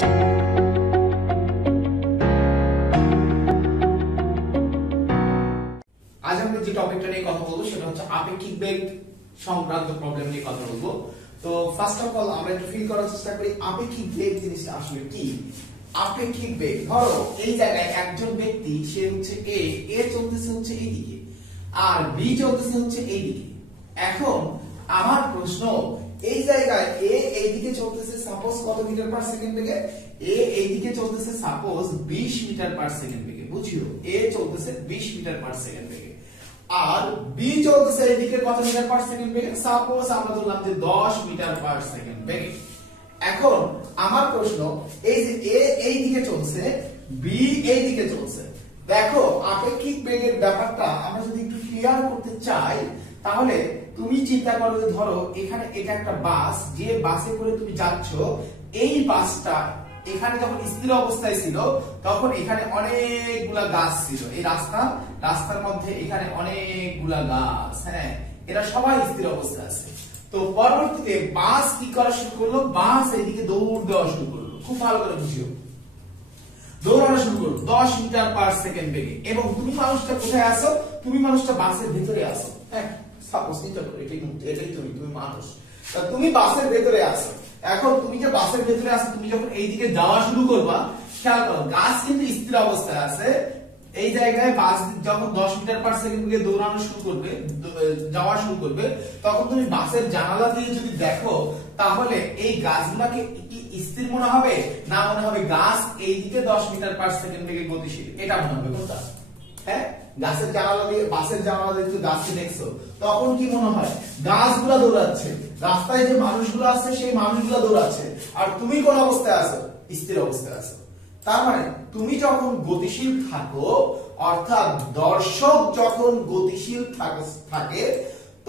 আজ আমরা যে টপিকটা নিয়ে কথা বলবো সেটা হচ্ছে আপেক্ষিক বেগ সংক্রান্ত প্রবলেম নিয়ে কথা বলবো। তো ফার্স্ট অফ অল আমরা একটু ফিল করার চেষ্টা করি আপেক্ষিক বেগ জিনিসটা আসলে কি। আপেক্ষিক বেগ, ধরো এই জায়গায় একজন ব্যক্তি সে হচ্ছে এ চলতেছে হচ্ছে এইদিকে আর বি চলতেছে হচ্ছে এইদিকে। এখন আমার প্রশ্ন, এই জায়গায় এ এইদিকে চলতেছে সাপোজ কত মিটার পার সেকেন্ড বেগে, এ এইদিকে চলতেছে সাপোজ 20 মিটার পার সেকেন্ড বেগে, বুঝিও এ চলতেছে 20 মিটার পার সেকেন্ড বেগে আর বি চলতেছে এইদিকে কত মিটার পার সেকেন্ড বেগে, সাপোজ আমরা ধরলাম যে 10 মিটার পার সেকেন্ড বেগে। এখন আমার প্রশ্ন, এই যে এ এইদিকে চলছে, বি এইদিকে চলছে, দেখো আপেক্ষিক বেগের ব্যাপারটা আমরা যদি একটু ক্লিয়ার করতে চাই তাহলে তুমি চিন্তা করো, ধরো এখানে এটা একটা বাস, যে বাসে করে তুমি যাচ্ছ, এই বাসটা এখানে যখন স্থির অবস্থায় ছিল তখন এখানে অনেকগুলা গাছ ছিল, এই রাস্তার মধ্যে এখানে অনেকগুলা গাছ, হ্যাঁ এরা সবাই স্থির অবস্থায় আছে। তো পরবর্তীতে বাস কি করা শুরু করলো, বাস এইদিকে দৌড় দেওয়া শুরু করলো, খুব ভালো করে বুঝিও, দৌড়ানো শুরু করলো 10 মিটার পার সেকেন্ড বেগে। এবং তুমি মানুষটা কোথায় আছো, তুমি মানুষটা বাসের ভিতরে আছো, হ্যাঁ সাপোজ চিন্তা করো এটাই তুমি মানুষ, তা তুমি বাসের ভিতরে আছো। এখন তুমি যে বাসের ভিতরে আছো, তুমি যখন এইদিকে যাওয়া শুরু করবা, খেয়াল করো গাছ কিন্তু স্থির অবস্থায় আছে, এই জায়গায় বাস যখন 10 মিটার পার সেকেন্ড বেগে দৌড়ানো শুরু করবে, যাওয়া শুরু করবে, তখন তুমি বাসের জানালা দিয়ে যদি দেখো তাহলে এই গাছগুলোকে কি স্থির মনে হবে, না মনে হবে গাছ এইদিকে 10 মিটার পার সেকেন্ড বেগে গতিশীল, এটা মনে হবে কোনটা? হ্যাঁ গাছের জানালা দিয়ে, বাসের জানালা দিয়ে তুমি গাছকে দেখছো, তখন কি মনে হয় গাছগুলা দৌড়াচ্ছে, রাস্তায় যে মানুষগুলো আছে সেই মানুষগুলো দৌড়াচ্ছে, আর তুমি কোন অবস্থায় আছো, স্থির অবস্থায় আছো। তার মানে তুমি যখন গতিশীল থাকো, অর্থাৎ দর্শক যখন গতিশীল থাকে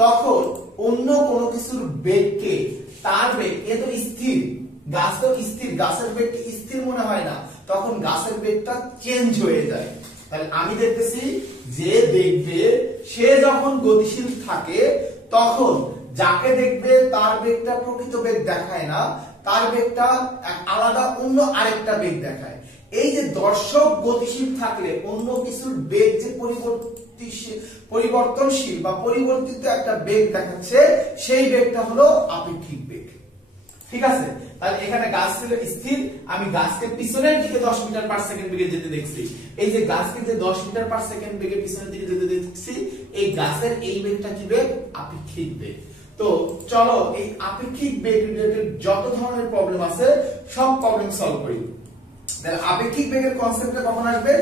তখন অন্য কোনো কিছুর বেগকে, তার বেগ এ তো স্থির, গাছ তো স্থির, গাছের বেগকে স্থির মনে হয় না, তখন গাছের বেগটা চেঞ্জ হয়ে যায়। তাহলে আমি দেখতেছি যে দেখবে সে যখন গতিশীল থাকে তখন যাকে দেখবে তার বেগটা প্রকৃত বেগ দেখায় না, তার বেগটা আলাদা অন্য আরেকটা বেগ দেখায়। এই যে দর্শক গতিশীল থাকলে অন্য কিছুর বেগ যে পরিবর্তনশীল বা পরিবর্তিত একটা বেগ দেখাচ্ছে, সেই বেগটা হলো আপেক্ষিক বেগ। ঠিক আছে, তাহলে এখানে গাছ ছিল স্থির, আমি গাছকে পিছনের দিকে 10 মিটার পার সেকেন্ড বেগে যেতে দেখছি, এই যে গাছকে যে 10 মিটার পার সেকেন্ড বেগে পিছনের দিকে যেতে দেখছি, এই গাছের এই বেগটা কি বেগ, আপেক্ষিক বেগ। তো চলো এই আপেক্ষিক বেগ রিলেটেড যত ধরনের প্রবলেম আছে সব প্রবলেম সলভ করি। তাহলে আপেক্ষিক বেগের কনসেপ্টটা কখন আসবে,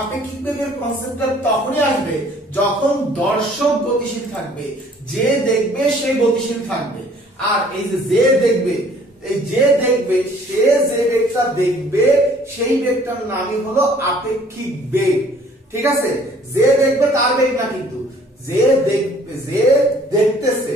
আপেক্ষিক বেগের কনসেপ্টটা তখনই আসবে যখন দর্শক গতিশীল থাকবে, যে দেখবে সে গতিশীল থাকবে, আর এই যে দেখবে, এই যে দেখবে সে যে বেগটা দেখবে সেই বেগটার নামই হলো আপেক্ষিক বেগ। ঠিক আছে, যে দেখবে তার বেগ না, কিন্তু যে দেখবে, যে দেখতেছে,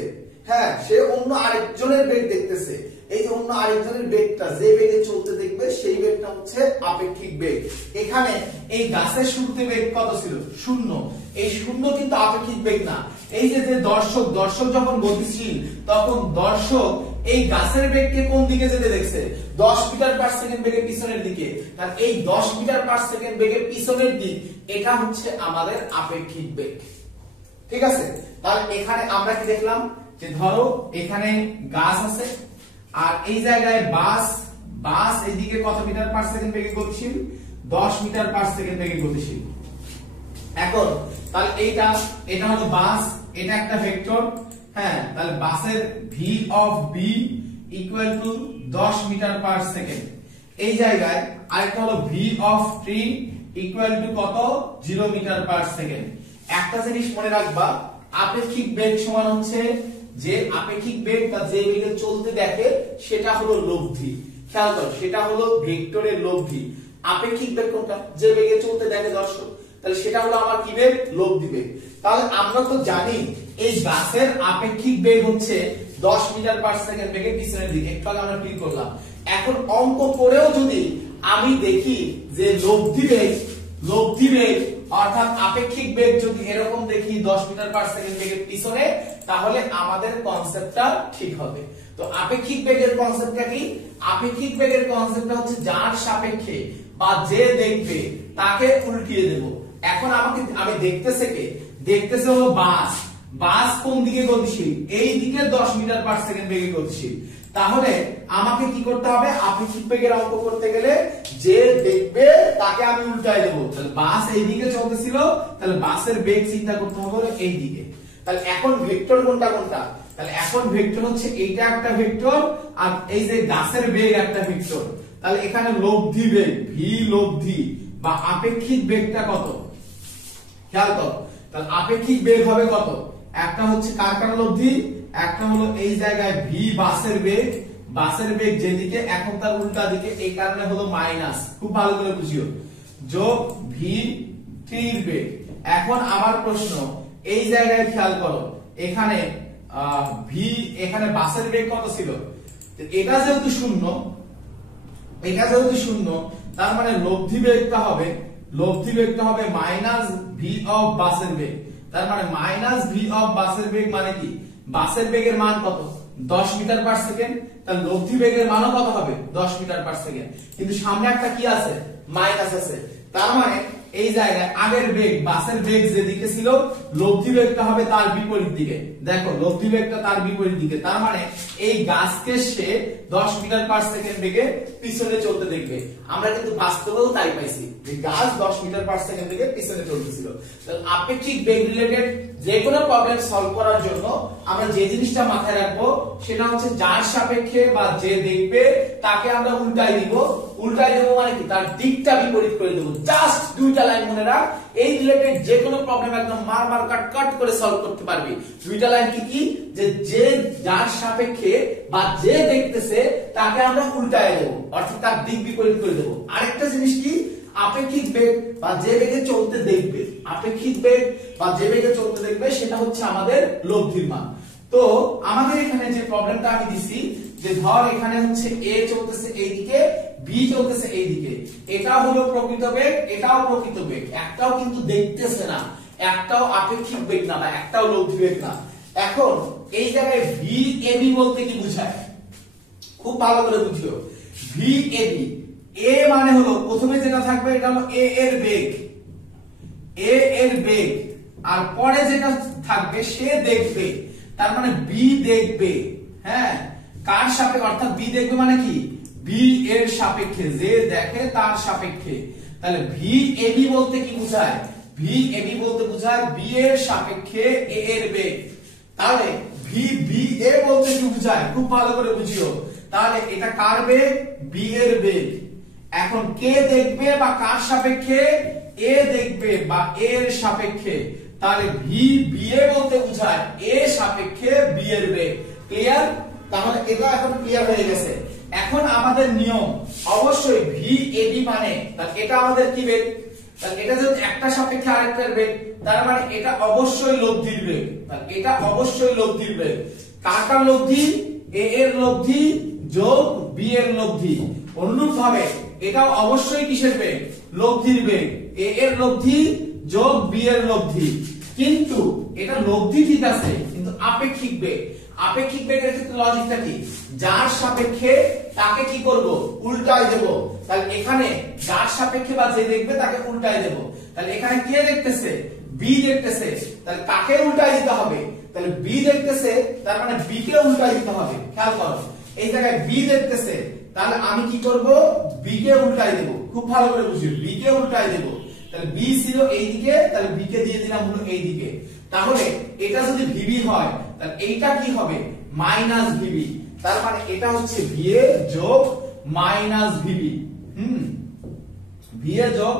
হ্যাঁ সে অন্য আরেকজনের বেগ দেখতেছে, এই যে অন্য আরেকজনের বেগটা যে বেগে চলতে দেখবে সেই বেগটা হচ্ছে আপেক্ষিক বেগ। এখানে এই গাছের শুরুতে বেগ কত ছিল, 0, এই 0 কিন্তু আপেক্ষিক বেগ না। এই যে দর্শক যখন গতিশীল তখন দর্শক এই গাছের বেগকে কোন দিকে যেতে দেখছে, 10 মিটার পার সেকেন্ড বেগে পিছনের দিকে, তার এই 10 মিটার পার সেকেন্ড বেগে পিছনের দিক, এটা হচ্ছে আমাদের আপেক্ষিক বেগ। ঠিক আছে, তাহলে এখানে আমরা কি দেখলাম, যে ধরো এখানে গাছ আছে আর এই জায়গায় বাস এইদিকে কত মিটার পার সেকেন্ড বেগে গতিশীল, 10 মিটার পার সেকেন্ড বেগে গতিশীল। এখন তাহলে এটা হলো বাস, এটা একটা ভেক্টর, হ্যাঁ তাহলে বাসের V of B equal to 10 metre per second. এই জায়গায় আরেকটা হলো V of tree equal to কত, 0 মিটার পার সেকেন্ড। একটা জিনিস মনে রাখবা, আপেক্ষিক বেগ সমান হচ্ছে যে আপেক্ষিক বেগ বা যে বেগে চলতে দেখে সেটা হলো লব্ধি। খেয়াল করো, সেটা হলো ভেক্টরের লব্ধি। আপেক্ষিক বেগ কোনটা, যে বেগে চলতে দেখে দর্শক, তাহলে সেটা হলো আমার কি বেগ, লব্ধি বেগ। তাহলে আমরা তো জানি এই গাছের আপেক্ষিক বেগ হচ্ছে 10 মিটার পার সেকেন্ড বেগে পিছনের দিকে, একটু আগে আমরা ক্লিক করলাম। এখন অঙ্ক করেও যদি আমি দেখি যে লব্ধি বেগ অর্থাৎ আপেক্ষিক বেগ যদি এরকম দেখি 10 মিটার পার সেকেন্ড বেগের পিছনে, তাহলে আমাদের কনসেপ্টটা ঠিক হবে। তো আপেক্ষিক বেগের কনসেপ্টটা কি? আপেক্ষিক বেগের কনসেপ্টটা হচ্ছে যার সাপেক্ষে বা যে দেখবে তাকে উল্টিয়ে দেব। এখন আমি দেখতেছে হলো বাস কোন দিকে গতিশীল? এই দিকে 10 মিটার পার সেকেন্ড বেগে গতিশীল। তাহলে আমাকে কি করতে হবে? আপেক্ষিক বেগের অঙ্ক করতে গেলে যে দেখবে তাকে আমি উল্টায় দেব। তাহলে বাস এই দিকে চলতেছিল, তাহলে বাসের বেগ চিন্তা করতে হবে এই দিকে। তাহলে এখন ভেক্টর কোনটা? তাহলে এখন ভেক্টর হচ্ছে এইটা একটা ভেক্টর, আর এই যে গাছের বেগ একটা ভেক্টর। তাহলে এখানে লব্ধি বেগ ভি লব্ধি বা আপেক্ষিক বেগটা কত? খেয়াল করো, তাহলে আপেক্ষিক বেগ হবে কত? একটা হচ্ছে কার লব্ধি, একটা হলো এই জায়গায় ভি বাসের বেগ যেদিকে, এখন তার উল্টা দিকে, এই কারণে হলো মাইনাস। খুব ভালো করে বুঝিও, যোগ ভি টির বেগ। এখন আমার প্রশ্ন, এই জায়গায় খেয়াল করো, এখানে এখানে বাসের বেগ কত ছিল? এটা যেহেতু শূন্য, তার মানে লব্ধি বেগটা হবে মাইনাস ভি অফ বাসের বেগ। তার মানে মাইনাস ভি অফ বাসের বেগ মানে কি? বাসের বেগের মান কত? 10 মিটার পার সেকেন্ড। তাহলে লব্ধি বেগের মানও কত হবে? 10 মিটার পার সেকেন্ড। কিন্তু সামনে একটা কি আছে? মাইনাস আছে। তার মানে এই জায়গায় আগের বেগ বাসের বেগ যেদিকে ছিল, লব্ধি বেগটা হবে তার বিপরীত দিকে। দেখো, লব্ধি বেগটা তার বিপরীত দিকে। তার মানে এই গাছকে সে 10 মিটার পার সেকেন্ড বেগে পিছনে চলতে দেখবে। আমরা কিন্তু বাস্তবেও তাই পাইছি যে গাছ 10 মিটার পার সেকেন্ড বেগে পিছনে চলতেছিল। তাহলে আপেক্ষিক বেগ রিলেটেড যে কোনো প্রবলেম সলভ করার জন্য আমরা যে জিনিসটা মাথায় রাখবো সেটা হচ্ছে যার সাপেক্ষে বা যে দেখবে তাকে আমরা উল্টাই দিব মানে কি? তার দিকটা বিপরীত করে দেবো। জাস্ট দুইটা লাইন মনে রাখ, এই রিলেটেড যে কোনো প্রবলেম একদম মার কাট করে সলভ করতে পারবি। দুইটা লাইন কি? যে যার সাপেক্ষে বা যে দেখতেছে তাকে আমরা উল্টায় দেবো, অর্থাৎ তার দিক বিপরীত করে দেবো। আরেকটা জিনিস কি? আপেক্ষিক বেগ বা যে বেগে চলতে দেখবে, আপেক্ষিক বেগ বা যে বেগে চলতে দেখবে সেটা হচ্ছে আমাদের লব্ধির মান। তো আমাদের এখানে যে প্রবলেমটা আমি দিছি, যে ধর এখানে হচ্ছে এ চলতেছে এইদিকে, বি চলতেছে এইদিকে, এটা হলো প্রকৃত বেগ, এটাও প্রকৃত বেগ, একটাও কিন্তু দেখতেছে না, একটাও আপেক্ষিক বেগ না, বা একটাও লব্ধি বেগ না। এখন এই জায়গায় ভি এবি বলতে কি বোঝায়? খুব ভালো করে বুঝিও। ভি এবি, এ মানে হলো প্রথমে যেটা থাকবে এটা হলো এ এর বেগ, আর পরে যেটা থাকবে সে দেখবে। তার মানে বি দেখবে, হ্যাঁ, কার সাপেক্ষে? অর্থাৎ বি দেখবে মানে কি? বি এর সাপেক্ষে, যে দেখে তার সাপেক্ষে। তাহলে ভি এবি বলতে কি বোঝায়? ভি এবি বলতে বোঝায় বি এর সাপেক্ষে এ এর বেগ। তাহলে ভি বি এ বলতে কি বোঝায়? খুব ভালো করে বুঝিও। তাহলে এটা কার বেগ? বি এর বেগ। এখন কে দেখবে বা কার সাপেক্ষে? এ দেখবে বা এর সাপেক্ষে। তাহলে ভি বি এ বলতে বোঝায় এ সাপেক্ষে বি এর বেগ। ক্লিয়ার? তাহলে এটা এখন ক্লিয়ার হয়ে গেছে। এখন আমাদের নিয়ম, অবশ্যই ভি এবি মানে এটা আমাদের কি বেগ? তাহলে এটা যদি একটা সাপেক্ষে আরেকটার বেগ, তার মানে এটা অবশ্যই লব্ধির বেগ। তাহলে এটা অবশ্যই লব্ধির বেগ। কার লব্ধি? এ এর লব্ধি যোগ বি এর লব্ধি। অনুরূপ ভাবে এটাও অবশ্যই কিসের বেগ? লব্ধির বেগ। এ এর লব্ধি যোগ বি এর লব্ধি। কিন্তু এটা লব্ধি ঠিক আছে, কিন্তু আপেক্ষিক বেগ। আপেক্ষিক বেগের ক্ষেত্রে লজিকটা কি? যার সাপেক্ষে তাকে কি করব? উল্টায় দেব। তাহলে এখানে যার সাপেক্ষে বা যে দেখবে তাকে উল্টায় দেব। তাহলে এখানে কে দেখতেছে? বি দেখতেছে, তাহলে কাকে উল্টায় দিতে হবে? তাহলে বি দেখতেছে, তার মানে বি কে উল্টায় দিতে হবে। খেয়াল করো, এই জায়গায় বি দেখতেছে, তাহলে আমি কি করব? বি কে উল্টায় দেব। খুব ভালো করে বুঝিও, বি কে উল্টায় দেব। তাহলে বি ছিল এইদিকে, তাহলে বি কে দিয়ে দিলাম হলো এইদিকে। তাহলে এটা যদি ভিবি হয়, তাহলে এইটা কি হবে? Minus VB. তার মানে এটা হচ্ছে ভিএ যোগ মাইনাস ভিবি। ভিএ যোগ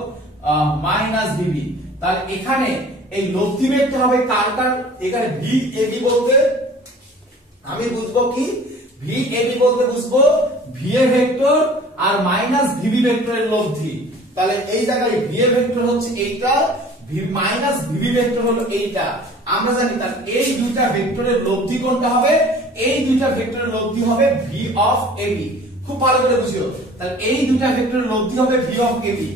মাইনাস ভিবি। তাহলে এখানে এই লব্ধি বেগটা হবে কার? এখানে ভি এবি বলতে আমি বুঝবো কি? ভি এবি বলতে বুঝবো ভিএ ভেক্টর আর মাইনাস ভিবি ভেক্টরের লব্ধি। তাহলে এই জায়গায় ভিএ ভেক্টর হচ্ছে এইটা, মাইনাস ভিবি ভেক্টর হলো এইটা। আমরা জানি তার এই দুইটা ভেক্টরের লব্ধি কোনটা হবে? এই দুইটা ভেক্টরের লব্ধি হবে ভি অফ এবি। খুব ভালো করে বুঝিও, তাহলে এই দুইটা ভেক্টরের লব্ধি হবে ভি অফ এবি।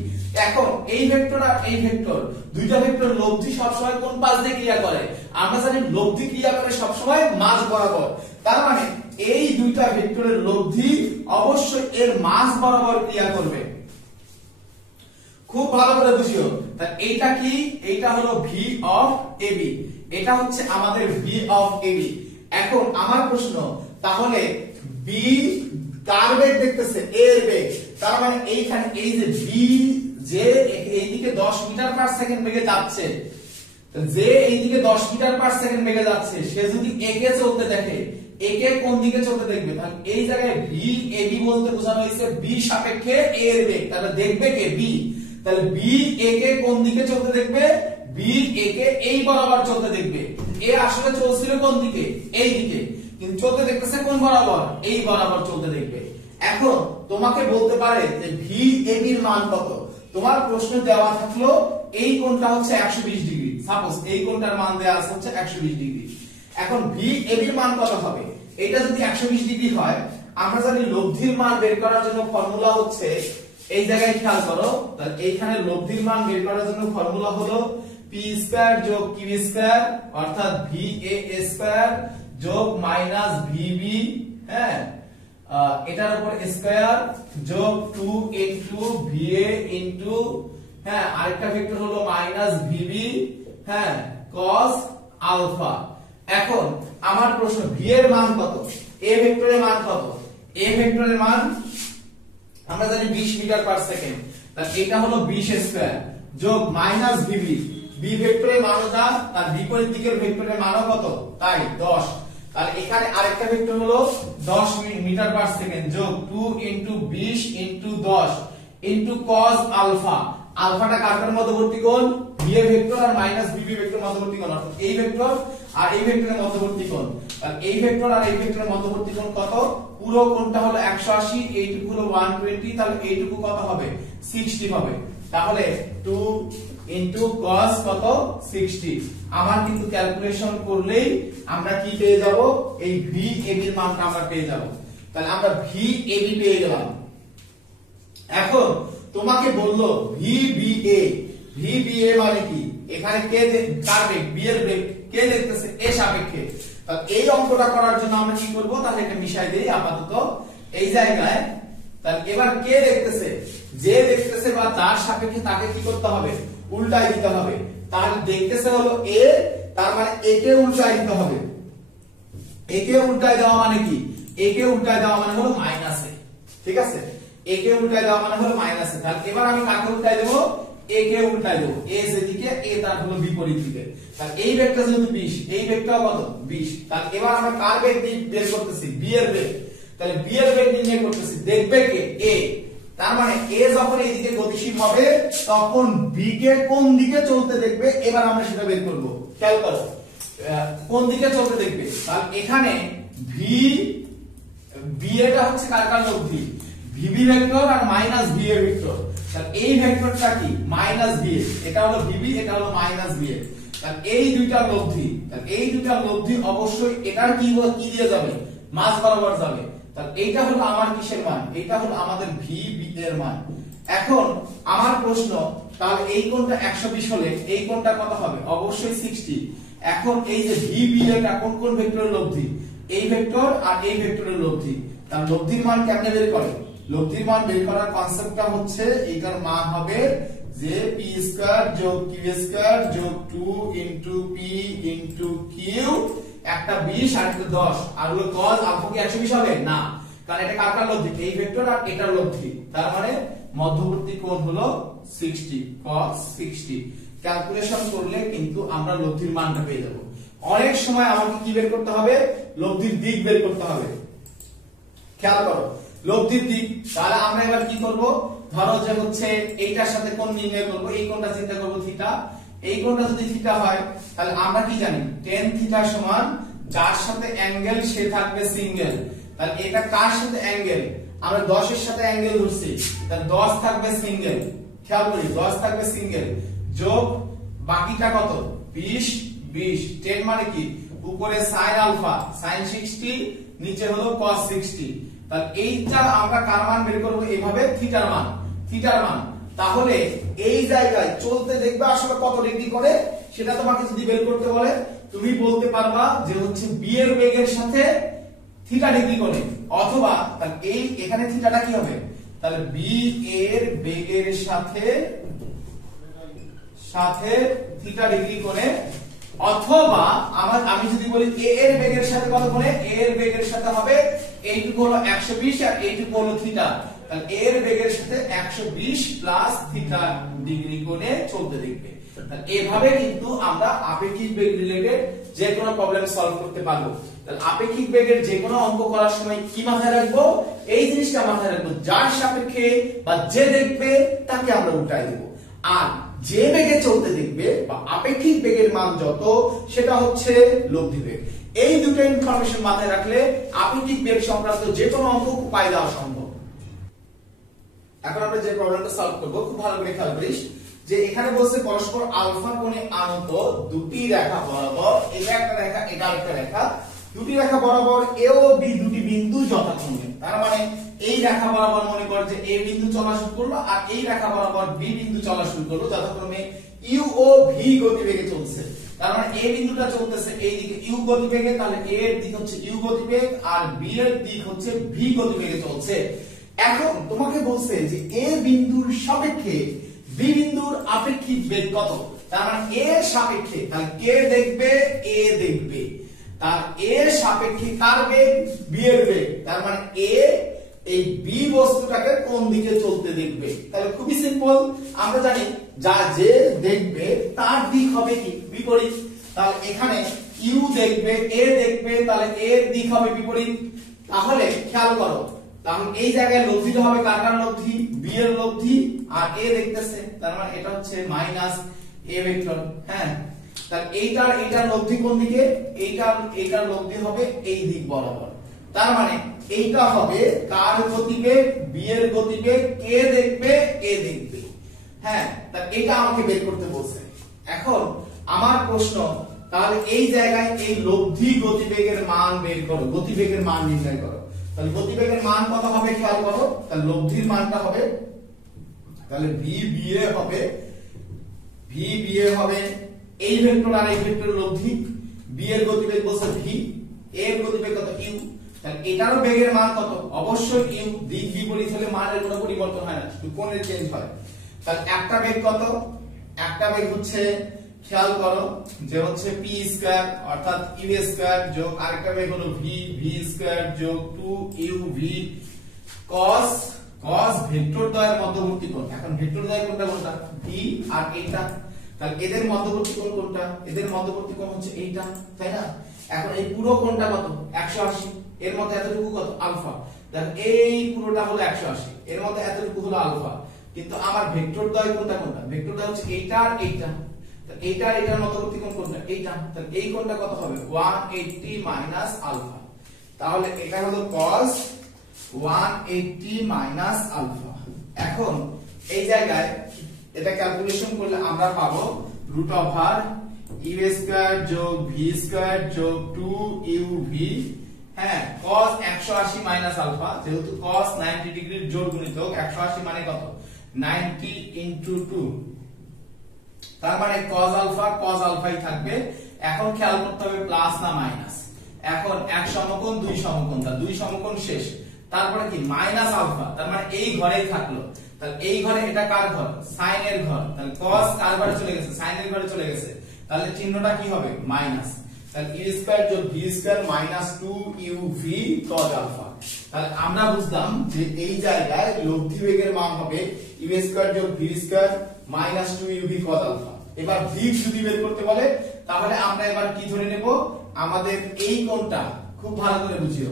এখন এই ভেক্টর আর এই ভেক্টর, দুইটা ভেক্টর লব্ধি সবসময় কোন পাশ দিয়ে ক্রিয়া করে? আমরা জানি লব্ধি ক্রিয়া করে সবসময় মাঝ বরাবর। তার মানে এই দুইটা ভেক্টরের লব্ধি অবশ্যই এর মাঝ বরাবর ক্রিয়া করবে। খুব ভালো করে বুঝিও। তা এইটা কি? এইটা হলো ভি অফ এবি, এটা হচ্ছে আমাদের ভি অফ এবি। এখন আমার প্রশ্ন, তাহলে বি কার বেগ দেখতেছে? এর বেগ। তার মানে এইখানে এই যে বি যে এইদিকে 10 মিটার পার সেকেন্ড বেগে যাচ্ছে, যে এইদিকে 10 মিটার পার সেকেন্ড বেগে যাচ্ছে, সে যদি একে চলতে দেখে, একে কোন দিকে চলতে দেখবে? তাহলে এই জায়গায় ভি এবি বলতে বোঝানো হয়েছে বি সাপেক্ষে এর বেগ। তাহলে দেখবে কে? বি। তাহলে বি একে কোন দিকে চলতে দেখবে? বি একে এই বরাবর চলতে দেখবে। এ আসলে চলছিল কোন দিকে? এই দিকে, কিন্তু চলতে দেখতেছে কোন বরাবর? এই বরাবর চলতে দেখবে। এখন তোমাকে বলতে পারে যে ভি এবি এর মান কত? তোমার প্রশ্ন দেওয়া থাকলো এই কোণটা হচ্ছে 120 ডিগ্রি, সাপোজ এই কোণটার মান দেওয়া আছে হচ্ছে 120 ডিগ্রি। এখন ভি এবি এর মান কত হবে? এটা যদি 120 ডিগ্রি হয়, আমরা জানি লব্ধির মান বের করার জন্য ফর্মুলা হচ্ছে, এই জায়গায় খেয়াল করো, তাহলে এইখানে লব্ধির মান বের করার জন্য ফর্মুলা হলো পি স্কয়ার যোগ কিউ স্কয়ার, অর্থাৎ ভি এ স্কয়ার যোগ মাইনাস ভিবি, হ্যাঁ, এটার উপর স্কয়ার যোগ 2 ইনটু ভিএ ইনটু, হ্যাঁ, আরেকটা ভেক্টর হলো মাইনাস ভিবি, হ্যাঁ, cos আলফা। এখন আমার প্রশ্ন, ভি এর মান কত? এ ভেক্টরের মান কত? এ ভেক্টরের মান আমরা জানি 20 মিটার পার সেকেন্ড, তাহলে এটা হলো 20 স্কয়ার যোগ মাইনাস ভিবি, বি ভেক্টরের মান যা, তার বিপরীত দিকের ভেক্টরের মান কত? তাই 10। তাহলে এখানে আরেকটা ভেক্টর হলো 10 মিটার পার সেকেন্ড যোগ 2 into 20 into 10 into cos alpha. আলফাটা কার মধ্যবর্তী কোণ? ভি এ ভেক্টর আর মাইনাস ভিবি ভেক্টর মধ্যবর্তী কোণ, অর্থাৎ এই ভেক্টর আর এই ভেক্টরের মধ্যবর্তী কোণ। তাহলে এই ভেক্টর আর এই ভেক্টরের মধ্যবর্তী কোণ কত? পুরো কোণটা হলো 180, এইটুকু হলো 120, তাহলে এইটুকু কত হবে? 60 হবে। তাহলে 2 ইনটু cos কত? 60। আমার কিন্তু ক্যালকুলেশন করলেই আমরা কি পেয়ে যাব? এই ভি এবি এর মানটা আমরা পেয়ে যাব। তাহলে আমরা ভি এবি পেয়ে গেলাম। এখন তোমাকে বললো ভিবিএ, ভিবিএ মানে কি? এখানে কে কার বেগ? বি এর বেগ কে দেখতেছে? এ সাপেক্ষে। তাহলে এই অঙ্কটা করার জন্য আমরা কি করব? তাহলে এটা মিশাই দেই আপাতত এই জায়গায়। তাহলে এবার কে দেখতেছে? যে দেখতেছে বা যার সাপেক্ষে তাকে কি করতে হবে? উল্টাই দিতে হবে। তাহলে দেখতেছে হলো এ, তার মানে একে উল্টাই দিতে হবে। একে উল্টাই দেওয়া মানে কি? একে উল্টাই দেওয়া মানে হলো মাইনাস এ, ঠিক আছে? একে উল্টাই দেওয়া মানে হলো মাইনাস এ। তাহলে এবার আমি কাকে উল্টাই দেব? একে উল্টাই দেব। এ যেদিকে, এ তার হলো বিপরীত দিকে। তাহলে এই বেগটা যেহেতু 20, এই বেগটাও কত? 20। তাহলে এবার আমরা কার বেগ বের করতেছি? বি এর বেগ। তাহলে বি এর বেগ নির্ণয় করতেছি, দেখবে কে? এ। তার মানে এ যখন এইদিকে গতিশীল হবে, তখন বি কে কোন দিকে চলতে দেখবে? এবার আমরা সেটা বের করব। খেয়াল করো, কোন দিকে চলতে দেখবে? তাহলে এখানে ভি বি এটা হচ্ছে কার কার লব্ধি? ভিবি ভেক্টর আর মাইনাস ভি এ ভেক্টর। তাহলে এই ভেক্টরটা কি? মাইনাস ভি এ, এটা হলো ভিবি, এটা হলো মাইনাস ভি এ। তাহলে এই দুইটা লব্ধি, তাহলে এই দুইটা লব্ধি অবশ্যই এটার কি দিয়ে যাবে? মাঝ বরাবর যাবে। তাহলে এইটা হলো আমার কিসের মান? এইটা হলো আমাদের ভিবি এর মান। এখন আমার প্রশ্ন, তাহলে এই কোণটা 120 হলে এই কোণটা কত হবে? অবশ্যই 60। এখন এই যে ভিবি এটা কোন কোন ভেক্টরের লব্ধি? এই ভেক্টর আর এই ভেক্টরের লব্ধি। তার লব্ধির মান কেমনে বের করে? লব্ধির মান বের করার কনসেপ্টটা হচ্ছে, এটার মান হবে যে পি স্কয়ার যোগ কিউ স্কয়ার যোগ 2 ইনটু পি ইনটু কিউ, একটা 20 আর একটা 10, আর হলো cos আলফা কি 120 হবে? না, কারণ এটা কার কার লব্ধি? এই ভেক্টর আর এটার লব্ধি। তার মানে মধ্যবর্তী কোণ হলো 60, cos 60। ক্যালকুলেশন করলে কিন্তু আমরা লব্ধির মানটা পেয়ে যাব। অনেক সময় আমাকে কি বের করতে হবে? লব্ধির দিক বের করতে হবে। খেয়াল করো, লব্ধির দিক। তাহলে আমরা এবার কি করব? ধরো যে হচ্ছে এইটার সাথে কোণ নির্ণয় করব, এই কোণটা চিন্তা করব থিটা। এই কোণটা যদি থিটা হয়, তাহলে আমরা কি জানি? tan থিটা সমান যার সাথে অ্যাঙ্গেল সে থাকবে সিঙ্গেল। তাহলে এটা কার সাথে অ্যাঙ্গেল? আমরা 10 এর সাথে অ্যাঙ্গেল ধরছি, তাহলে 10 থাকবে সিঙ্গেল। খেয়াল করি, 10 থাকবে সিঙ্গেল যোগ বাকিটা কত? 20 20। tan মানে কি? উপরে sin আলফা sin 60, নিচে হলো cos 60। তাহলে এইটা আমরা কার মান বের করব? এইভাবে থিটার মান, থিটার মান। তাহলে এই জায়গায় চলতে দেখবে আসলে কত ডিগ্রি করে সেটা তোমাকে যদি বের করতে বলে তুমি বলতে পারবা যে হচ্ছে বি এর বেগের সাথে থিটা ডিগ্রি কোণে, অথবা তাহলে এই এখানে থিটাটা কি হবে, তাহলে বি এর বেগের সাথে থিটা ডিগ্রি কোণে, অথবা আমি যদি বলি এ এর বেগের সাথে কত কোণে, এ এর বেগের সাথে হবে এইটুকু হলো 120 আর এইটুকু হলো থিটা, তাহলে এ এর বেগের সাথে 120 প্লাস থিটা ডিগ্রি কোণে চলতে দেখবে। এভাবে কিন্তু আমরা আপেক্ষিক বেগ রিলেটেড যে কোনো প্রবলেম সলভ করতে পারবো। তাহলে আপেক্ষিক বেগের যে কোনো অঙ্ক করার সময় কি মাথায় রাখবো, এই জিনিসটা মাথায় রাখবো, যার সাপেক্ষে বা যে দেখবে তাকে আমরা উল্টাই দেব, আর যে বেগে চলতে দেখবে বা আপেক্ষিক বেগের মান যত সেটা হচ্ছে লব্ধি বেগ। এই দুটো ইনফরমেশন মাথায় রাখলে আপেক্ষিক বেগ সংক্রান্ত যে কোনো অঙ্ক পাই দেওয়া সম্ভব। এখন আমরা যে প্রবলেমটা সলভ করব খুব ভালো করে খেয়াল করিস যে এখানে বলছে পরস্পর আলফা কোণে আনত দুটি রেখা বরাবর, এটা একটা রেখা এটা আরেকটা রেখা, দুটি রেখা বরাবর এ ও বি দুটি বিন্দু যথাক্রমে, তার মানে এই রেখা বরাবর মনে কর যে এ বিন্দু চলা শুরু করলো আর এই রেখা বরাবর বি বিন্দু চলা শুরু করলো, যথাক্রমে ইউ ও ভি গতিবেগে চলছে। তার মানে এ বিন্দুটা চলতেছে এই দিকে ইউ গতিবেগে, তাহলে এ এর দিক হচ্ছে ইউ গতিবেগ আর বি এর দিক হচ্ছে ভি গতিবেগে চলছে। এখন তোমাকে বলছে যে এ বিন্দুর সাপেক্ষে বি বিন্দুর আপেক্ষিক বেগ কত, তার মানে এ সাপেক্ষে, তাহলে কে দেখবে এ দেখবে, তার এ সাপেক্ষে কার বেগ, বি এর বেগ, তার মানে এ এই বি বস্তুটাকে কোন দিকে চলতে দেখবে। তাহলে খুবই সিম্পল, আমরা জানি যা যে দেখবে তার দিক হবে কি বিপরীত, তাহলে এখানে ইউ দেখবে এ দেখবে, তাহলে এর দিক হবে বিপরীত। তাহলে খেয়াল করো, তাহলে এই জায়গায় লব্ধিটা হবে কার কার লব্ধি, বি এর লব্ধি, আর এ দেখতেছে তার মানে এটা হচ্ছে মাইনাস এ ভেক্টর। হ্যাঁ, তাহলে এইটার লব্ধি কোন দিকে, এইটার লব্ধি হবে এই দিক বরাবর, তার মানে এইটা হবে কার গতিবেগ, বি এর গতিবেগ, কে দেখবে এ দেখবে। হ্যাঁ, তাহলে এটা আমাকে বের করতে বলছে। এখন আমার প্রশ্ন, তাহলে এই জায়গায় এই লব্ধি গতিবেগের মান বের করো, গতিবেগের মান নির্ণয় করো। তাহলে গতিবেগের মান কত হবে খেয়াল করো, তাহলে লব্ধির মানটা হবে, তাহলে ভি বি এ হবে এই ভেক্টর আর এই ভেক্টরের লব্ধি, বি এর গতিবেগ বলছে ভি, এ এর গতিবেগ কত ইউ, তাহলে এটারও বেগের মান কত, অবশ্যই ইউ, দিক বিপরীত হলে মানের কোনো পরিবর্তন হয় না, শুধু কোণের চেঞ্জ হয়। তাহলে একটা বেগ কত, একটা বেগ হচ্ছে খেয়াল করো যে হচ্ছে পি স্কয়ার অর্থাৎ ইউ স্কয়ার যোগ আরেকটা বেগ হলো ভি স্কয়ার যোগ 2uv cos ভেক্টর দ্বয়ের মধ্যবর্তী কোণ। এখন ভেক্টর দ্বয় কোণটা ভি আর এইটা, তাহলে এদের মধ্যবর্তী কোণ কোনটা, এদের মধ্যবর্তী কোণ হচ্ছে এইটা, তাই না? এখন এই পুরো কোণটা কত 180, এর মধ্যে এতটুকু কত আলফা, দেখো এই পুরোটা হলো 180, এর মধ্যে এতটুকু হলো আলফা, কিন্তু আমার ভেক্টর দ্বয় কোনটা, ভেক্টর দ্বয় হচ্ছে এইটা আর এইটা, এটার মধ্যবর্তী কোণ কোনটা, এইটা, তাহলে এই কোণটা কত হবে 180 মাইনাস আলফা, তাহলে এটা হলো cos 180 মাইনাস আলফা। এখন এই জায়গায় এটা ক্যালকুলেশন করলে আমরা পাবো রুট ওভার ইউ স্কয়ার যোগ ভি স্কয়ার যোগ 2uv, হ্যাঁ cos 180 মাইনাস আলফা, যেহেতু cos 90 ডিগ্রির জোড় গুণিতক 180 মানে কত 90 ইনটু 2, তার মানে cos আলফাই থাকবে। এখন খেয়াল করতে হবে প্লাস না মাইনাস, এখন এক সমকোণ দুই সমকোণ, তার দুই সমকোণ শেষ, তারপরে কি মাইনাস আলফা, তার মানে এই ঘরেই থাকলো, তাহলে এই ঘরে এটা কার ঘর, সাইন এর ঘর, তাহলে cos কার ঘরে চলে গেছে, সাইন এর ঘরে চলে গেছে, তাহলে চিহ্নটা কি হবে মাইনাস, তাহলে ইউ স্কয়ার যোগ V square minus 2uv cos alpha. তাহলে আমরা বুঝলাম যে এই জায়গায় লব্ধি বেগের মান হবে ইউ স্কয়ার যোগ V square minus 2uv cos alpha. এবার দিক যদি বের করতে বলে তাহলে আমরা এবার কি ধরে নেব, আমাদের এই কোণটা খুব ভালো করে বুঝিও,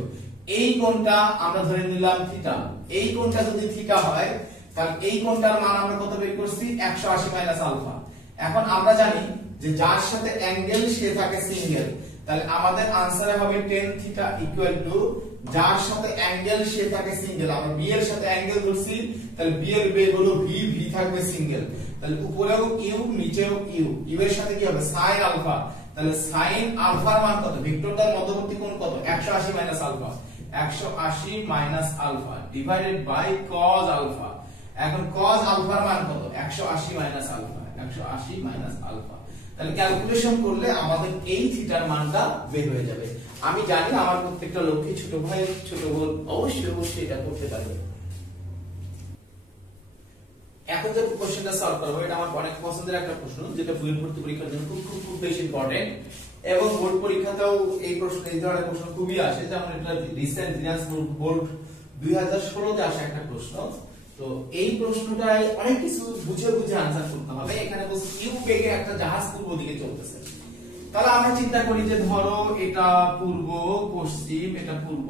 এই কোণটা আমরা ধরে নিলাম থিটা, এই কোণটা যদি থিটা হয় তাহলে এই কোণটার মান আমরা কত বের করছি 180 মাইনাস আলফা। এখন আমরা জানি যে যার সাথে অ্যাঙ্গেল সে থাকে সিঙ্গেল, তাহলে আমাদের আনসারে হবে tan থিটা ইকুয়াল টু যার সাথে অ্যাঙ্গেল সে থাকে সিঙ্গেল, আমরা বি এর সাথে অ্যাঙ্গেল ধরছি, তাহলে বি এর বেগ হলো ভি থাকবে সিঙ্গেল, তাহলে উপরেও ইউ নিচেও ইউ এর সাথে কি হবে sin আলফা, তাহলে sin আলফার মান কত, ভেক্টর দ্বয়ের মধ্যবর্তী কোণ কত 180 minus alpha, 180 minus alpha divided by cos alpha. এখন cos আলফার মান কত 180 মাইনাস আলফা 180 মাইনাস আলফা তাহলে ক্যালকুলেশন করলে আমাদের এই থিটার মানটা বের হয়ে যাবে আমি জানি আমার প্রত্যেকটা লক্ষ্যে ছোট ভাই ছোট বোন অবশ্যই এটা করতে পারবে এখন যে কোশ্চেনটা সলভ করব এটা আমার অনেক পছন্দের একটা প্রশ্ন যেটা বুয়েট ভর্তি পরীক্ষার জন্য খুব বেশি ইম্পর্টেন্ট এবং বোর্ড পরীক্ষাতেও এই ধরনের প্রশ্ন খুবই আসে যেমন এটা রিসেন্ট দিনাজ বোর্ড 2016 তে আসা একটা প্রশ্ন তো এই প্রশ্নটায় অনেক কিছু বুঝে আনসার করতে হবে এখানে বলছে ইউ বেগে একটা জাহাজ পূর্ব দিকে চলতেছে তাহলে আমরা চিন্তা করি যে ধরো এটা পূর্ব পশ্চিম এটা পূর্ব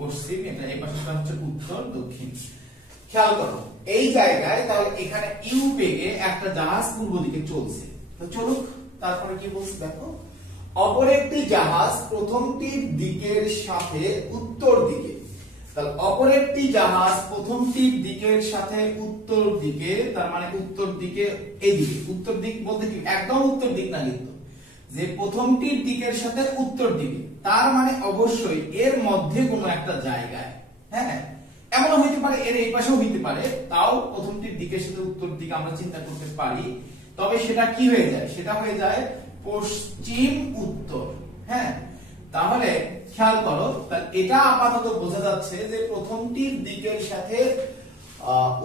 পশ্চিম এটা এই পাশটা হচ্ছে উত্তর দক্ষিণ খেয়াল করো এই জায়গায় তাহলে এখানে ইউ বেগে একটা জাহাজ পূর্ব দিকে চলছে তো চলুক তারপরে কি বলছে দেখো অপর একটি জাহাজ প্রথমটির দিকের সাথে উত্তর দিকে তাহলে অপর একটি জাহাজ প্রথমটির দিকের সাথে উত্তর দিকে তার মানে উত্তর দিকে এদিকে উত্তর দিক বলতে কি একদম উত্তর দিক না কিন্তু যে প্রথমটির দিকের সাথে উত্তর দিকে তার মানে অবশ্যই এর মধ্যে কোনো একটা জায়গায় হ্যাঁ এমন হইতে পারে এর এই পাশেও হইতে পারে তাও প্রথমটির দিকের সাথে উত্তর দিকে আমরা চিন্তা করতে পারি তবে সেটা কি হয়ে যায় সেটা হয়ে যায় পশ্চিম উত্তর হ্যাঁ তাহলে খেয়াল করো তাহলে এটা আপাতত বোঝা যাচ্ছে যে প্রথমটির দিকের সাথে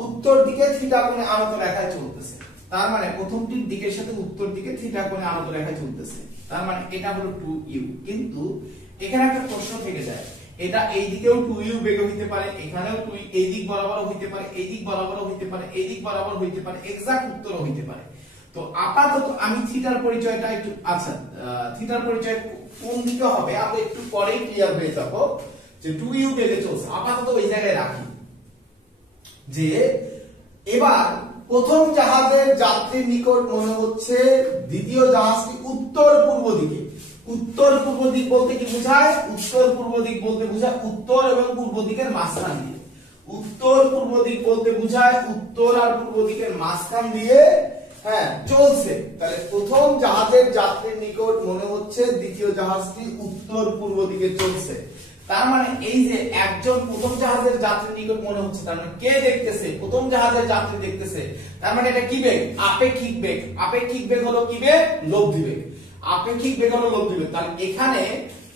উত্তর দিকে থিটা কোণে আনত রেখায় চলতেছে তার মানে প্রথমটির দিকের সাথে উত্তর দিকে থিটা কোণে আনত রেখায় চলতেছে তার মানে এটা হলো 2u কিন্তু এখানে একটা প্রশ্ন থেকে যায় এটা এই দিকেও 2u বেগে হইতে পারে এখানেও 2 এই দিক বরাবর হইতে পারে এই দিক বরাবর হইতে পারে এই দিক বরাবর হইতে পারে এক্সাক্ট উত্তরও হইতে পারে তো আপাতত আমি থিটার পরিচয়টা একটু আচ্ছা থিটার পরিচয় কোন দিকে হবে আমরা একটু পরেই ক্লিয়ার হয়ে যাব যে 2u বেগে চলছে আপাতত ওই জায়গায় রাখি যে এবার প্রথম জাহাজের যাত্রীর নিকট মনে হচ্ছে দ্বিতীয় জাহাজটি উত্তর পূর্ব দিকে উত্তর পূর্ব দিক বলতে কি বোঝায় উত্তর পূর্ব দিক বলতে বোঝায় উত্তর এবং পূর্ব দিকের মাঝখান দিয়ে উত্তর পূর্ব দিক বলতে বোঝায় উত্তর আর পূর্ব দিকের মাঝখান দিয়ে হ্যাঁ চলছে তাহলে প্রথম জাহাজের যাত্রীর নিকট মনে হচ্ছে দ্বিতীয় জাহাজটি উত্তর পূর্ব দিকে চলছে তার মানে এই যে একজন প্রথম জাহাজের যাত্রীর নিকট মনে হচ্ছে তার মানে কে দেখতেছে প্রথম জাহাজের যাত্রী দেখতেছে তার মানে এটা কি বেগ আপেক্ষিক বেগ হলো কি বেগ লব্ধি বেগ আপেক্ষিক বেগ হলো লব্ধি বেগ তাহলে এখানে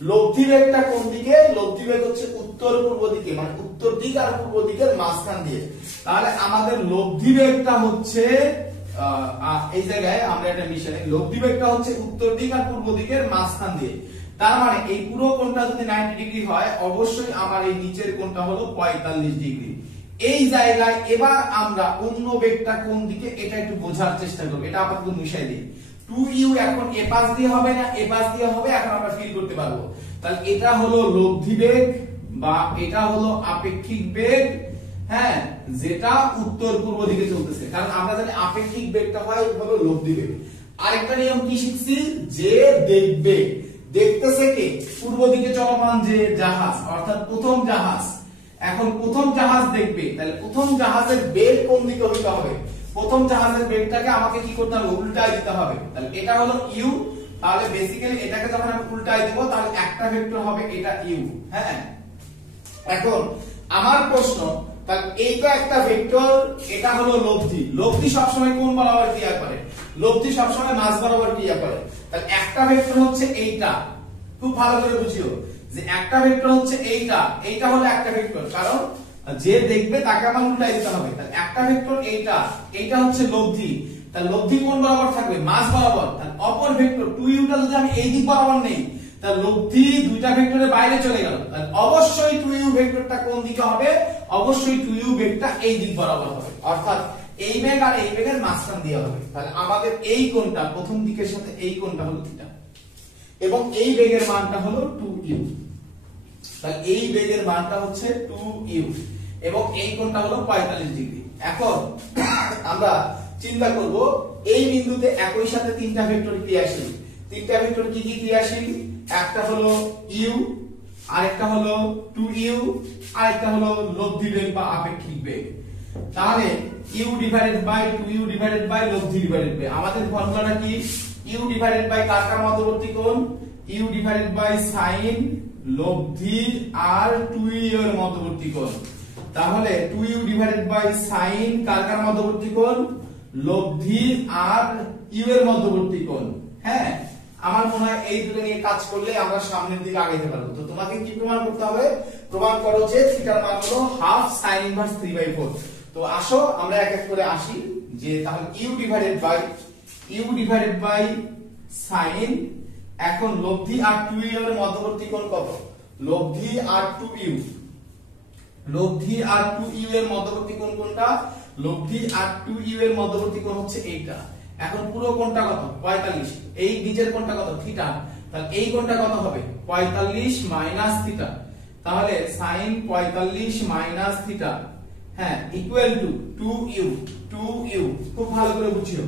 লব্ধি বেগটা কোন দিকে লব্ধি বেগ হচ্ছে উত্তর পূর্ব দিকে মানে উত্তর দিক আর পূর্ব দিকের মাঝখান দিয়ে তাহলে আমাদের লব্ধি বেগটা হচ্ছে এই জায়গায় আমরা এটা মিশাই লব্ধি বেগটা হচ্ছে উত্তর দিক আর পূর্ব দিকের মাঝখান দিয়ে তার মানে এই পুরো কোণটা যদি 90 ডিগ্রি হয় অবশ্যই আমার এই নিচের কোণটা হলো 45 ডিগ্রি এই জায়গায় এবার আমরা অন্য বেগটা কোন দিকে এটা একটু বোঝার চেষ্টা করব এটা আপাতত মিশাই দিই 2u এখন এ পাশ দিয়ে হবে না এ পাশ দিয়ে হবে এখন আমরা ফিল করতে পারবো তাহলে এটা হলো লব্ধি বেগ বা এটা হলো আপেক্ষিক বেগ হ্যাঁ যেটা উত্তর পূর্ব দিকে চলতেছে কারণ আমরা জানি আপেক্ষিক বেগটা হয় হলো লব্ধি বেগ আরেকটা নিয়ম কি শিখছি যে দেখবে দেখতেছে কে পূর্ব দিকে চলমান যে জাহাজ অর্থাৎ প্রথম জাহাজ এখন প্রথম জাহাজ দেখবে তাহলে প্রথম জাহাজের বেগ কোন দিকে হইতে হবে প্রথম জাহাজের বেগটাকে আমাকে কি করতে হবে উল্টায় দিতে হবে তাহলে এটা হলো u তাহলে বেসিক্যালি এটাকে যখন আমি উল্টায় দিব তাহলে একটা ভেক্টর হবে এটা u হ্যাঁ এখন আমার প্রশ্ন তাহলে এইটা একটা ভেক্টর এটা হলো লব্ধি সবসময় কোন বরাবর ক্রিয়া করে লব্ধি সবসময় মাঝ বরাবর ক্রিয়া করে তাহলে একটা ভেক্টর হচ্ছে এইটা খুব ভালো করে বুঝিও যে একটা ভেক্টর হচ্ছে এইটা হলো একটা ভেক্টর কারণ যে দেখবে তাকে আমার উল্টাই দিতে হবে তাহলে একটা ভেক্টর এইটা হচ্ছে লব্ধি তাহলে লব্ধি কোন বরাবর থাকবে মাঝ বরাবর তাহলে অপর ভেক্টর 2u টা যদি আমি এই দিক বরাবর নেই তাহলে লব্ধি দুইটা ভেক্টরের বাইরে চলে গেল তাহলে অবশ্যই 2u ভেক্টরটা কোন দিকে হবে অবশ্যই 2u বেগটা এই দিক বরাবর হবে অর্থাৎ এই বেগ আর এই বেগের মাঝখান দিয়ে হবে তাহলে আমাদের এই কোণটা প্রথম দিকের সাথে এই কোণটা হলো থিটা এবং এই বেগের মানটা হলো 2u তাহলে এই বেগের মানটা হচ্ছে 2u এবং এই কোণটা হলো 45 ডিগ্রি এখন আমরা চিন্তা করব এই বিন্দুতে একই সাথে তিনটা ভেক্টর ক্রিয়াশীল তিনটা ভেক্টর কি কি ক্রিয়াশীল একটা হলো u আরেকটা হলো 2u আরেকটা হলো লব্ধি বেগ বা আপেক্ষিক বেগ তাহলে u divided by 2u divided by লব্ধি ডিভাইডেড বাই আমাদের ফর্মুলাটা কি u ডিভাইডেড বাই কার মধ্যবর্তী কোণ u ডিভাইডেড বাই sin লব্ধি আর 2u এর মধ্যবর্তী কোণ তাহলে 2u ডিভাইডেড বাই sin কার কার মধ্যবর্তী কোণ, লব্ধি আর u এর মধ্যবর্তী কোণ। হ্যাঁ, আমার মনে হয় এই দুটো নিয়ে কাজ করলে আমরা সামনের দিকে আগাইতে পারবো। তো তোমাকে কি প্রমাণ করতে হবে? প্রমাণ করো যে থিটার মান হলো হাফ sin ইনভার্স 3/4। তো আসো আমরা এক এক করে আসি, যে তাহলে u ডিভাইডেড বাই sin, এখন লব্ধি আর 2u এর মধ্যবর্তী কোণ কত? লব্ধি আর 2u এর মধ্যবর্তী কোণ কোনটা? লব্ধি আর 2u এর মধ্যবর্তী কোণ হচ্ছে এইটা। এখন পুরো কোণটা কত? 45। এই নিচের কোণটা কত? থিটা। তাহলে এই কোণটা কত হবে? 45 মাইনাস থিটা। তাহলে sin 45 মাইনাস থিটা, হ্যাঁ, ইকুয়াল টু 2u। খুব ভালো করে বুঝিও,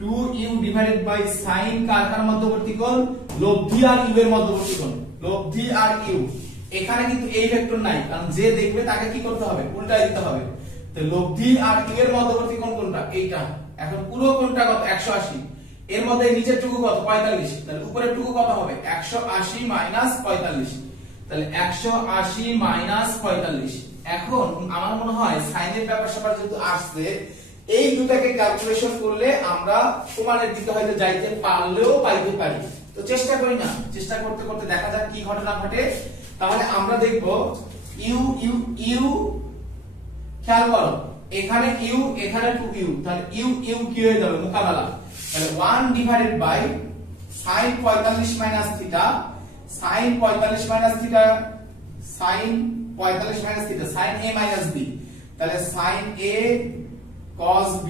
2u ডিভাইডেড বাই sin কার কার মধ্যবর্তী কোণ? লব্ধি আর u এর মধ্যবর্তী কোণ। লব্ধি আর u, এখানে কিন্তু এই ভেক্টর নাই, কারণ যে দেখবে তাকে কি করতে হবে? উল্টা দিতে হবে। তো লব্ধি আর u এর মধ্যবর্তী কোণ কোনটা? এইটা। এখন পুরো কোণটা কত? 180। এর মধ্যে নিচের টুকু কত? 45। তাহলে উপরের টুকু কত হবে? 180 মাইনাস 45। তাহলে 180 মাইনাস 45। এখন আমার মনে হয় সাইনের ব্যাপার-স্যাপার যেহেতু আসছে, এই দুটাকে ক্যালকুলেশন করলে আমরা প্রমাণের দিকে হয়তো যাইতে পারলেও পাইতে পারি। তো চেষ্টা করি না, চেষ্টা করতে করতে দেখা যাক কি ঘটনা ঘটে। তাহলে আমরা দেখব u খেয়াল করো, এখানে u এখানে 2u, তাহলে u কি হয়ে যাবে? মোকাবেলা। তাহলে 1 divided by sin 45 minus theta, sin 45 minus theta, sin a minus b। তাহলে sin a cos b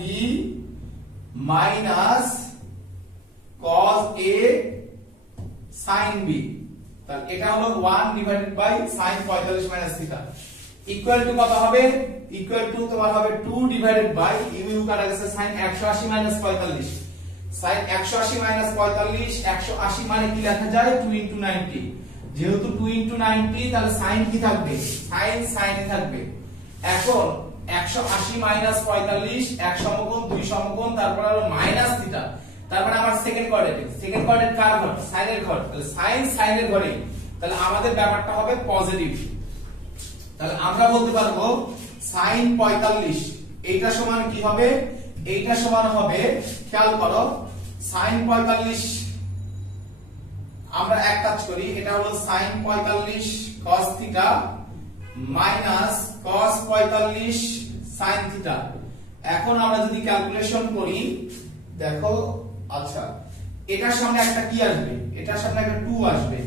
minus cos a sin b। তাহলে এটা হলো 1 divided by sin 45 minus theta, equal to কত হবে? ইকুয়াল টু তোমার হবে 2 ডিভাইডেড বাই u কাটা গেছে sin 180 মাইনাস 45। sin 180 মাইনাস 45, 180 মানে কি লেখা যায়? 2 into 90। যেহেতু 2 into 90, তাহলে sin কি থাকবে? sin থাকবে। এখন 180 মাইনাস 45, 1 সমকোণ 2 সমকোণ, তারপর হলো মাইনাস থিটা। তারপরে আমার সেকেন্ড কোঅর্ডিনেট কার ঘর? sin এর ঘর। তাহলে sin এর ঘরে, তাহলে আমাদের ব্যাপারটা হবে পজিটিভ। তাহলে আমরা বলতে পারবো sin 45 এইটা সমান কি হবে? এইটা সমান হবে, খেয়াল করো, sin 45 আমরা এক কাজ করি, এটা হলো sin 45 cos theta minus cos 45 sin theta. এখন আমরা যদি ক্যালকুলেশন করি, দেখো, আচ্ছা, এটার সামনে একটা কি আসবে? এটার সামনে একটা 2 আসবে।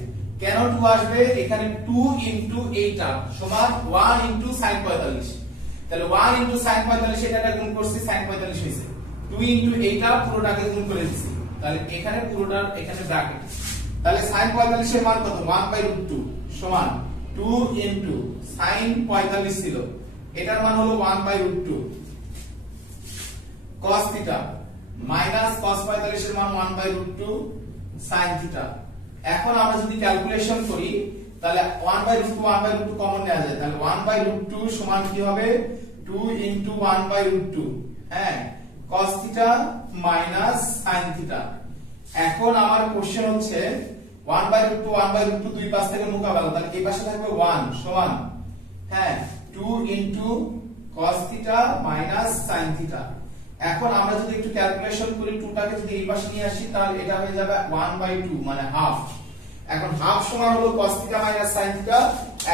কেন 2 আসবে? এখানে 2 ইনটু এইটা সমান 1 ইনটু sin 45। তাহলে 1 ইনটু sin 45, এটাটা গুণ করছি, sin 45 হইছে। 2 ইনটু এইটা পুরোটাকে গুণ করে দিছি, তাহলে এখানে পুরোটার এখানে ব্র্যাকেট। তাহলে sin 45 এর মান কত? 1/√2 সমান 2 ইনটু sin 45 ছিল, এটার মান হলো 1/√2 cos থিটা মাইনাস cos 45 এর মান 1/√2 sin থিটা। এখন আমরা যদি ক্যালকুলেশন করি, তাহলে 1/√2 কমন নেওয়া যায়, তাহলে 1/√2 সমান কি হবে? 2 ইনটু 1/√2, হ্যাঁ, cos theta minus sin theta. এখন আমার কোশ্চেন হচ্ছে 1/√2 দুই পাশ থেকে মোকাবেলা, তাহলে এই পাশে থাকবে 1 সমান, হ্যাঁ, 2 into cos theta minus sin theta. এখন আমরা যদি একটু ক্যালকুলেশন করি, 2টাকে যদি এই পাশে নিয়ে আসি, তাহলে এটা হয়ে যাবে 1/2 মানে হাফ। এখন হাফ সমান হলো cos theta minus sin theta.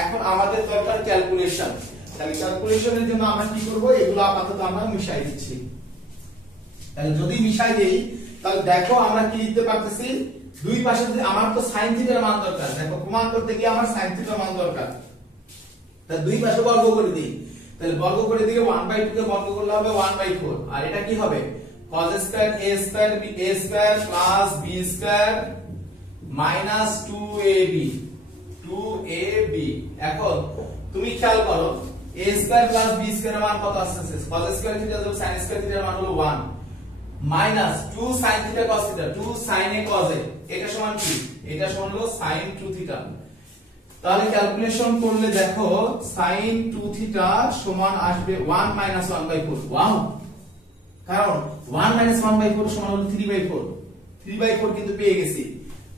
এখন আমাদের দরকার ক্যালকুলেশন। তাহলে ক্যালকুলেশনের জন্য আমরা কি করব? এগুলো আপাতত আমরা মিশাই দিচ্ছি। তাহলে যদি মিশাই দেই, তাহলে দেখো আমরা কি লিখতে পারতেছি? দুই পাশে যদি, আমার তো sin থিটার মান দরকার, দেখো প্রমাণ করতে গিয়ে আমার sin থিটার মান দরকার। তাহলে দুই পাশে বর্গ করে দিই, তাহলে বর্গ করে দিলে 1/2 কে বর্গ করলে হবে 1/4। আর এটা কি হবে? cos square a square plus b square minus 2ab। এখন তুমি খেয়াল করো, a square plus b square এর মান কত আসছে? cos স্কয়ার থিটা যোগ sin স্কয়ার থিটার মান হলো 1 minus 2 sin theta cos theta, 2 sin a cos a, এটা সমান কি? এটা সমান হলো sin 2 থিটা। তাহলে ক্যালকুলেশন করলে দেখো sin 2 থিটা সমান আসবে 1 মাইনাস 1/4। ওয়াও, কারণ 1 মাইনাস 1/4 সমান হলো 3/4। 3/4 কিন্তু পেয়ে গেছি।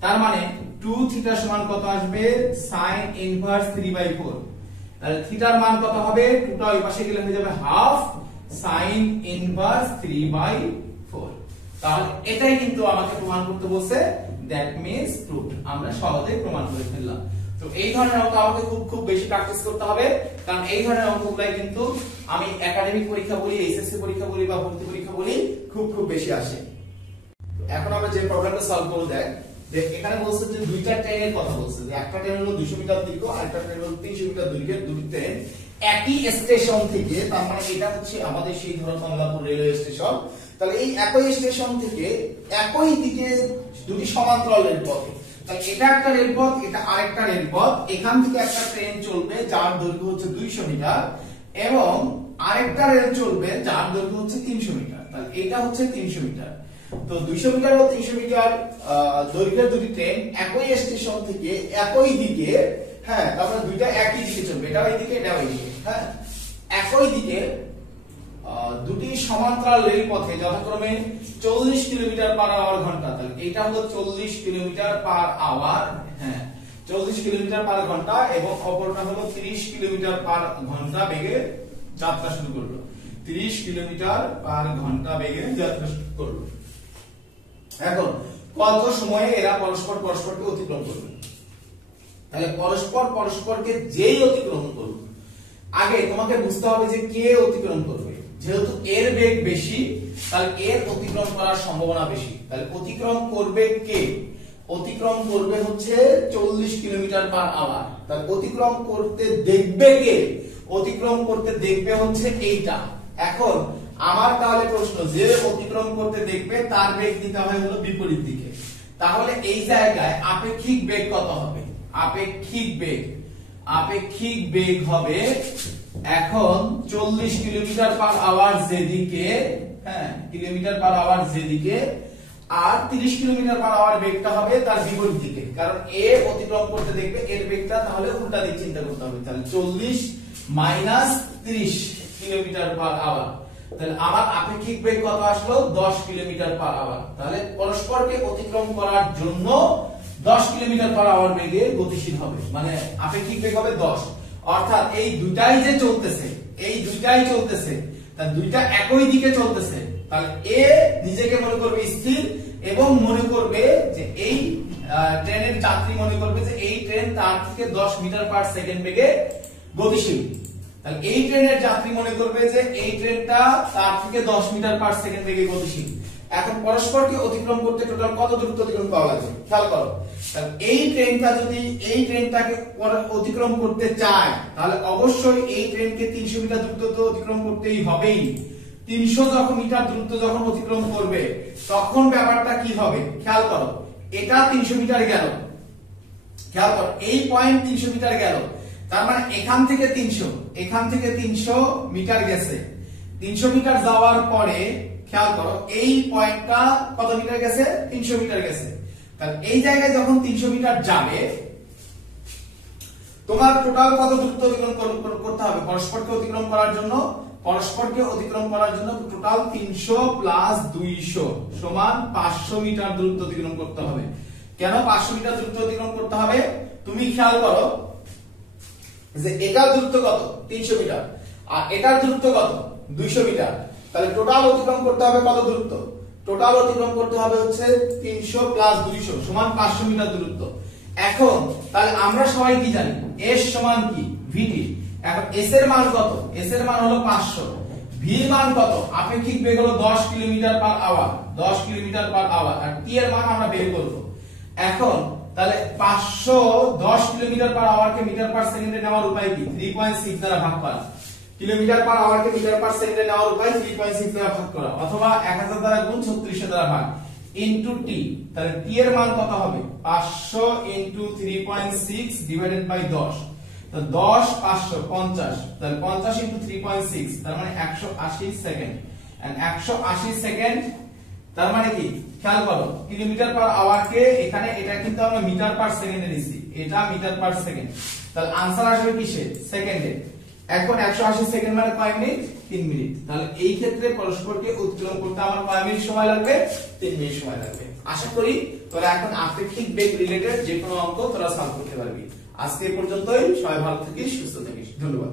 তার মানে 2 থিটা সমান কত আসবে? sin inverse 3/4। তাহলে থিটার মান কত হবে, 2 টা ওই পাশে গেলে হয়ে যাবে হাফ sin ইনভার্স 3/4। তাহলে এটাই কিন্তু আমাকে প্রমাণ করতে বলছে, দ্যাট মিন্স প্রুফড। আমরা সহজেই প্রমাণ করে ফেললাম। তো এই ধরনের অঙ্ক আমাকে খুব বেশি প্র্যাকটিস করতে হবে, কারণ এই ধরনের অঙ্কগুলাই কিন্তু আমি একাডেমিক পরীক্ষা বলি, এইচএসসি পরীক্ষা বলি বা ভর্তি পরীক্ষা বলি খুব বেশি আসে। এখন আমরা যে প্রবলেমটা সলভ করব, দেখ এখানে বলছে যে দুইটা ট্রেনের কথা বলছে, যে একটা ট্রেন হলো 200 মিটার দীর্ঘ আর একটা ট্রেন হলো 300 মিটার দৈর্ঘ্যের, দুটি ট্রেন একই স্টেশন থেকে, তার মানে এটা হচ্ছে আমাদের সেই ধরো কমলাপুর রেলওয়ে স্টেশন। তাহলে এই একই স্টেশন থেকে একই দিকে দুটি সমান্তরাল রেলপথে, তাহলে এটা একটা রেলপথ, এটা আরেকটা রেলপথ, এখান থেকে একটা ট্রেন চলবে যার দৈর্ঘ্য হচ্ছে 200 মিটার এবং আরেকটা রেল চলবে যার দৈর্ঘ্য হচ্ছে 300 মিটার। তাহলে এটা হচ্ছে 300 মিটার। তো 200 মিটার ও 300 মিটার দৈর্ঘ্যের দুটি ট্রেন একই স্টেশন থেকে একই দিকে, হ্যাঁ তারপরে দুইটা একই দিকে চলবে, এটা ওই দিকে এটা ওই দিকে, হ্যাঁ একই দিকে দুটি সমান্তরাল রেলপথে যথাক্রমে 40 কিলোমিটার পার আওয়ার ঘন্টা। তাহলে এটা হলো 40 কিলোমিটার পার আওয়ার, হ্যাঁ 40 কিলোমিটার পার ঘন্টা, এবং অপরটা হলো 30 কিলোমিটার পার ঘন্টা বেগে যাত্রা শুরু করলো। 30 কিলোমিটার পার ঘন্টা বেগে যাত্রা শুরু করলো। এখন কত সময়ে এরা পরস্পরকে অতিক্রম করবে? তাহলে পরস্পরকে যেই অতিক্রম করবে, আগে তোমাকে বুঝতে হবে যে কে অতিক্রম করবে। যেহেতু এর বেগ বেশি, তাহলে এর অতিক্রম করার সম্ভাবনা বেশি। তাহলে অতিক্রম করবে কে? অতিক্রম করবে হচ্ছে 40 কিলোমিটার পার আওয়ার। তাহলে অতিক্রম করতে দেখবে কে? অতিক্রম করতে দেখবে হচ্ছে এইটা। এখন আমার তাহলে প্রশ্ন, যে অতিক্রম করতে দেখবে তার বেগ দিতে হয় হলো বিপরীত দিকে। তাহলে এই জায়গায় আপেক্ষিক বেগ কত হবে? আপেক্ষিক বেগ হবে এখন 40 কিলোমিটার পার আওয়ার যেদিকে, হ্যাঁ কিলোমিটার পার আওয়ার যেদিকে, আর 30 কিলোমিটার পার আওয়ার বেগটা হবে তার বিপরীত দিকে। কারণ এ অতিক্রম করতে দেখবে, এর বেগটা তাহলে উল্টা দিক চিন্তা করতে হবে। তাহলে 40 মাইনাস 30 কিলোমিটার পার আওয়ার, তাহলে আমার আপেক্ষিক বেগ কত আসলো? 10 কিলোমিটার পার আওয়ার। তাহলে পরস্পরকে অতিক্রম করার জন্য 10 কিলোমিটার পার আওয়ার বেগে গতিশীল হবে, মানে আপেক্ষিক বেগ হবে 10। অর্থাৎ এই দুইটাই যে চলতেছে, তাহলে দুইটা একই দিকে চলতেছে। তাহলে এ নিজেকে মনে করবে স্থির এবং মনে করবে যে এই ট্রেনের যাত্রী মনে করবে যে এই ট্রেন তার থেকে 10 মিটার পার সেকেন্ড বেগে গতিশীল। তাহলে এই ট্রেনের যাত্রী মনে করবে যে এই ট্রেনটা তার থেকে 10 মিটার পার সেকেন্ড বেগে গতিশীল। এখন পরস্পরকে অতিক্রম করতে টোটাল কত দূরত্ব অতিক্রম করা লাগবে খেয়াল করো। তাহলে এই ট্রেনটা যদি এই ট্রেনটাকে অতিক্রম করতে চায়, তাহলে অবশ্যই এই ট্রেনকে 300 মিটার দূরত্ব অতিক্রম করতেই হবেই। 300 মিটার দূরত্ব যখন অতিক্রম করবে তখন ব্যাপারটা কি হবে খেয়াল করো। এটা 300 মিটার গেল, খেয়াল করো এই পয়েন্ট 300 মিটার গেল, তার মানে এখান থেকে 300 মিটার গেছে। 300 মিটার যাওয়ার পরে খেয়াল করো এই পয়েন্টটা কত মিটার গেছে? 300 মিটার গেছে। তাহলে এই জায়গায় যখন 300 মিটার যাবে, তোমার টোটাল কত দূরত্ব অতিক্রম করতে হবে পরস্পরকে অতিক্রম করার জন্য? পরস্পরকে অতিক্রম করার জন্য টোটাল 300 প্লাস 200 সমান 500 মিটার দূরত্ব অতিক্রম করতে হবে। কেন 500 মিটার দূরত্ব অতিক্রম করতে হবে? তুমি খেয়াল করো যে এটার দূরত্ব কত? 300 মিটার, আর এটার দূরত্ব কত? 200 মিটার। তাহলে টোটাল অতিক্রম করতে হবে কত দূরত্ব? টোটাল অতিক্রম করতে হবে হচ্ছে 300 প্লাস 200 সমান 500 মিটার দূরত্ব। এখন তাহলে আমরা সবাই কি জানি? s সমান কি? vt। এখন s এর মান কত? s এর মান হলো 500। v এর মান কত? আপেক্ষিক বেগ হলো 10 kilometre per hour, 10 kilometre per hour, আর t এর মান আমরা বের করব। এখন তাহলে 510 কিলোমিটার পার আওয়ারকে মিটার পার সেকেন্ডে নেওয়ার উপায় কি? 3.6 দ্বারা ভাগ করা। কিলোমিটার পার আওয়ারকে মিটার পার সেকেন্ডে নেওয়ার উপায় 3.6 দ্বারা ভাগ করা, অথবা 1000 দ্বারা গুণ 36 দ্বারা ভাগ ইনটু t। তাহলে t এর মান কত হবে? 500 ইনটু 3.6 ডিভাইডেড বাই 10। তো 10 500 50, তাহলে 50 ইনটু 3.6 তার মানে 180 সেকেন্ড। এন্ড 180 সেকেন্ড তার মানে কি খেয়াল করো, কিলোমিটার পার আওয়ারকে এখানে এটা কিন্তু আমরা মিটার পার সেকেন্ডে নিছি, এটা মিটার পার সেকেন্ড। তাহলে आंसर আসবে কিসে? সেকেন্ডে। এখন 180 সেকেন্ড মানে কয় মিনিট? 3 মিনিট। তাহলে এই ক্ষেত্রে পরস্পরকে অতিক্রম করতে আমার কয় মিনিট সময় লাগবে? 3 মিনিট সময় লাগবে। আশা করি তোরা এখন আপেক্ষিক বেগ রিলেটেড যে কোনো অঙ্ক তোরা সলভ করতে পারবি। আজকে এ পর্যন্তই, সবাই ভালো থাকিস, সুস্থ থাকিস, ধন্যবাদ।